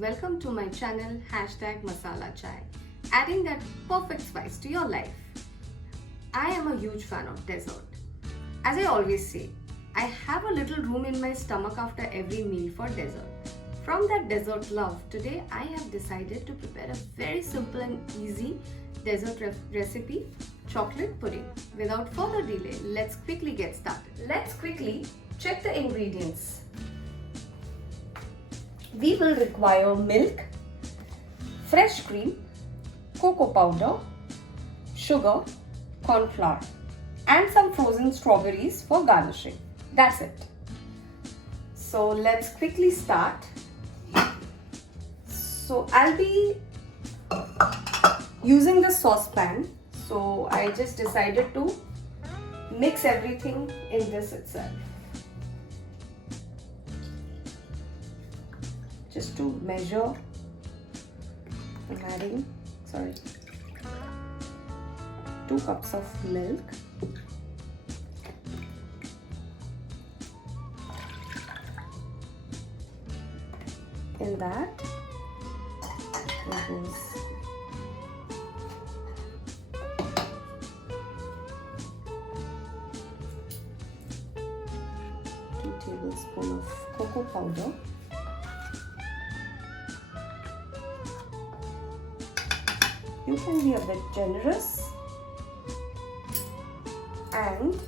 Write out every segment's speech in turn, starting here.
welcome to my channel #masalachai, adding that perfect spice to your life. I am a huge fan of dessert. As I always say, I have a little room in my stomach after every meal for dessert. From that dessert love, today I have decided to prepare a very simple and easy dessert recipe, chocolate pudding. Without further delay, let's quickly get started. Let's quickly check the ingredients. We will require milk, fresh cream, cocoa powder, sugar, corn flour, and some frozen strawberries for garnishing. That's it. So let's quickly start. So I'll be using the saucepan. So I just decided to mix everything in this itself. Just to measure, I'm adding 2 cups of milk, in that goes 2 tablespoons of cocoa powder, you can be a bit generous, and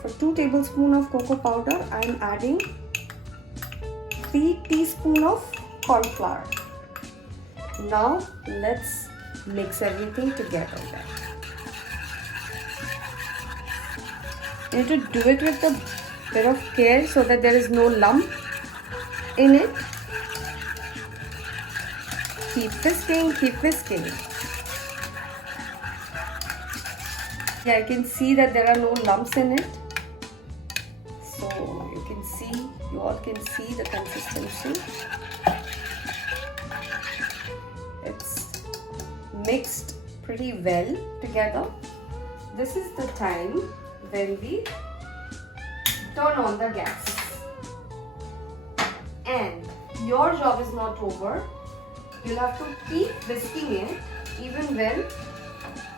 for 2 tablespoons of cocoa powder I am adding 3 teaspoons of corn flour. Now let's mix everything together. You need to do it with a bit of care so that there is no lump in it. Keep whisking, keep whisking. Yeah, I can see that there are no lumps in it. So you all can see the consistency. It's mixed pretty well together. This is the time when we turn on the gas. And your job is not over. You'll have to keep whisking it even when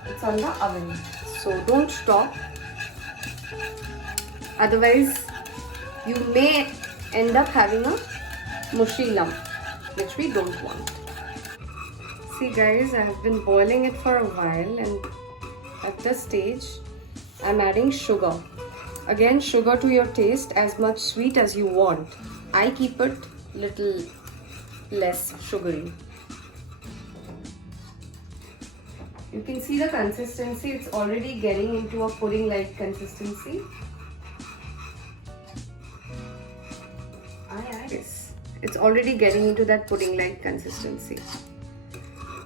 it's on the oven. So don't stop. Otherwise, you may end up having a mushy lump, which we don't want. See guys, I have been boiling it for a while, and at this stage, I'm adding sugar. Again, sugar to your taste, as much sweet as you want. I keep it little less sugary. You can see the consistency, it's already getting into a pudding-like consistency. It's already getting into that pudding-like consistency.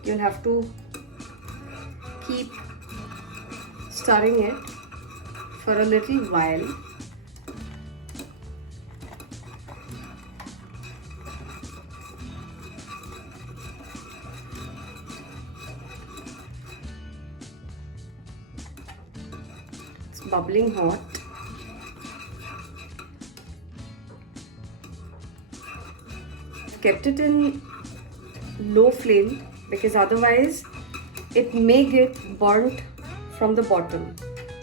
You'll have to keep stirring it for a little while. It's bubbling hot. Kept it in low flame because otherwise it may get burnt from the bottom.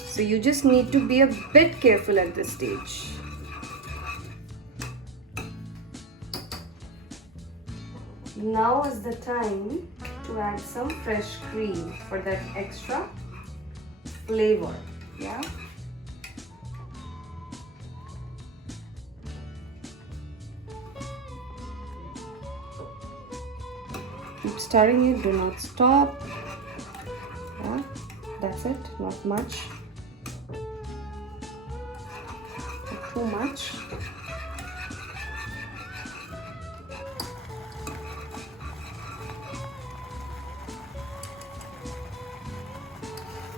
So you just need to be a bit careful at this stage. Now is the time to add some fresh cream for that extra flavor. Yeah. Keep stirring it, do not stop. Yeah, that's it, not much. Not too much.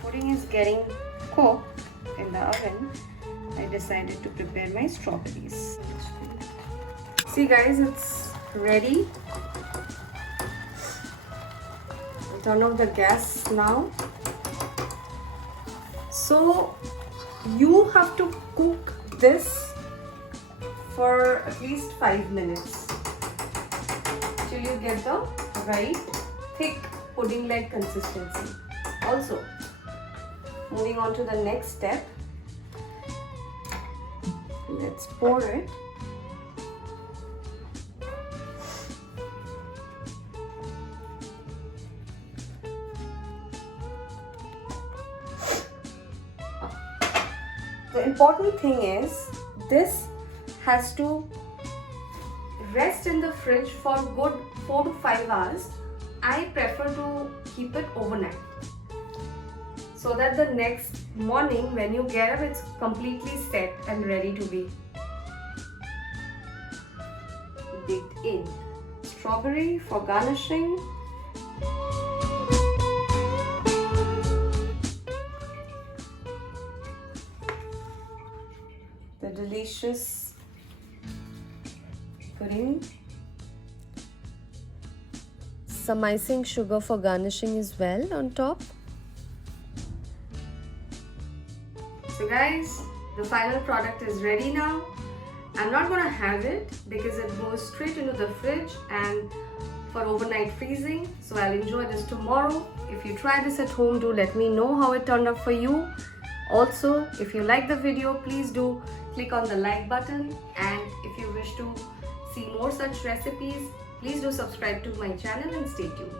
Pudding is getting cooked in the oven. I decided to prepare my strawberries. See guys, it's ready. Turn off the gas now. So you have to cook this for at least 5 minutes. till you get the right thick pudding-like consistency. Also, moving on to the next step, let's pour it. The important thing is this has to rest in the fridge for good 4 to 5 hours. I prefer to keep it overnight so that the next morning when you get up it's completely set and ready to be baked in. Strawberry for garnishing. The delicious pudding. Some icing sugar for garnishing as well on top. So guys, the final product is ready now. I'm not going to have it because it goes straight into the fridge and for overnight freezing. So I'll enjoy this tomorrow. If you try this at home, do let me know how it turned out for you. Also, if you like the video, please do click on the like button, and if you wish to see more such recipes, please do subscribe to my channel and stay tuned.